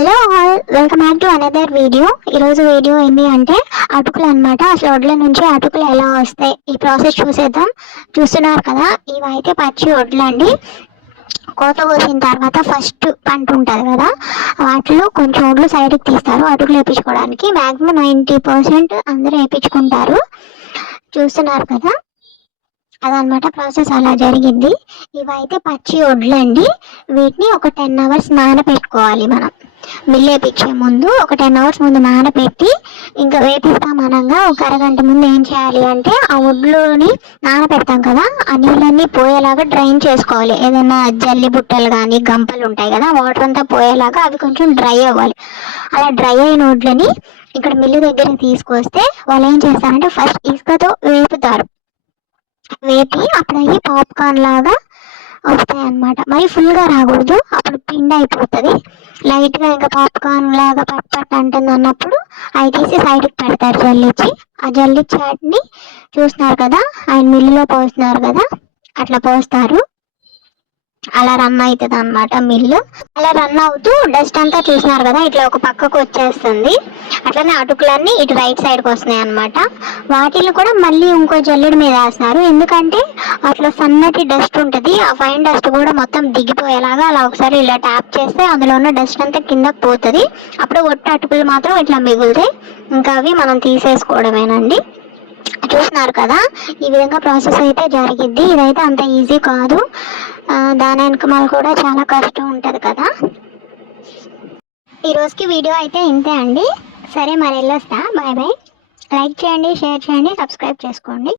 Hello all, welcome back to another video. ఈరోజు video ఏంటి అంటే అటుకులు అనమాట. అసలు వడ్ల నుంచి అటుకులు ఎలా వస్తాయి ఈ ప్రాసెస్ చూసేద్దాం. చూస్తున్నారు కదా, ఇవైతే పచ్చి వడ్లండి. కోత కోసిన తర్వాత ఫస్ట్ పంట ఉంటుంది కదా, వాటిలో కొంచెం వడ్లు సైడ్కి తీస్తారు అటుకులు వేయించుకోవడానికి. మ్యాక్సిమం 90% అందరూ వేయించుకుంటారు. చూస్తున్నారు కదా, అదనమాట ప్రాసెస్, అలా జరిగింది. ఇవైతే పచ్చి వడ్లండి. వీటిని ఒక 10 hours నానబెట్టుకోవాలి. మనం మిల్లు వేయించే ముందు ఒక 10 hours ముందు నానబెట్టి ఇంకా వేపిస్తామనగా ఒక అరగంట ముందు ఏం చేయాలి అంటే ఆ వడ్లుని నానబెడతాం కదా, ఆ నీళ్ళన్నీ పోయేలాగా డ్రైన్ చేసుకోవాలి. ఏదైనా జల్లి బుట్టలు కానీ గంపలు ఉంటాయి కదా, వాటర్ అంతా పోయేలాగా అవి కొంచెం డ్రై అవ్వాలి. అలా డ్రై అయిన వడ్లని ఇక్కడ మిల్లు దగ్గర తీసుకొస్తే వాళ్ళు ఏం చేస్తారంటే ఫస్ట్ ఇసుకతో వేపుతారు. వేపి అప్పుడు అవి పాప్కార్న్ లాగా వస్తాయి అన్నమాట. మరి ఫుల్గా రాకూడదు, అప్పుడు పిండి అయిపోతుంది. లైట్గా ఇంకా పాప్కార్న్ లాగా పట్ పట్ అంటుంది అన్నప్పుడు అవి తీసి సైడ్కి పెడతారు జల్లిచ్చి. ఆ జల్లిచ్చి వాటిని చూస్తున్నారు కదా, ఆయన మిల్లులో పోస్తున్నారు కదా, అట్లా పోస్తారు. అలా రన్ అవుతుంది అనమాట మిల్లు. అలా రన్ అవుతూ డస్ట్ అంతా చూసినారు కదా, ఇట్లా ఒక పక్కకు వచ్చేస్తుంది. అట్లనే అటుకులన్నీ ఇటు రైట్ సైడ్కి వస్తున్నాయి అనమాట. వాటిని కూడా మళ్ళీ ఇంకో జల్లెడి మీద వేస్తున్నారు, ఎందుకంటే అట్లా సన్నటి డస్ట్ ఉంటుంది. ఆ ఫైన్ డస్ట్ కూడా మొత్తం దిగిపోయేలాగా అలా ఒకసారి ఇలా ట్యాప్ చేస్తే అందులో ఉన్న డస్ట్ అంతా కిందకు పోతుంది. అప్పుడు ఒట్టి అటుకులు మాత్రం ఇట్లా మిగులుతాయి. ఇంకా అవి మనం తీసేసుకోవడమేనండి. చూస్తున్నారు కదా, ఈ విధంగా ప్రాసెస్ అయితే జరిగిద్ది. ఇదైతే అంత ఈజీ కాదు, దాని వెనకమాల కూడా చాలా కష్టం ఉంటుంది కదా. ఈ రోజుకి వీడియో అయితే ఇంతే అండి. సరే, మరి వెళ్ళొస్తా. Bye bye. లైక్ చేయండి, షేర్ చేయండి, సబ్స్క్రైబ్ చేసుకోండి.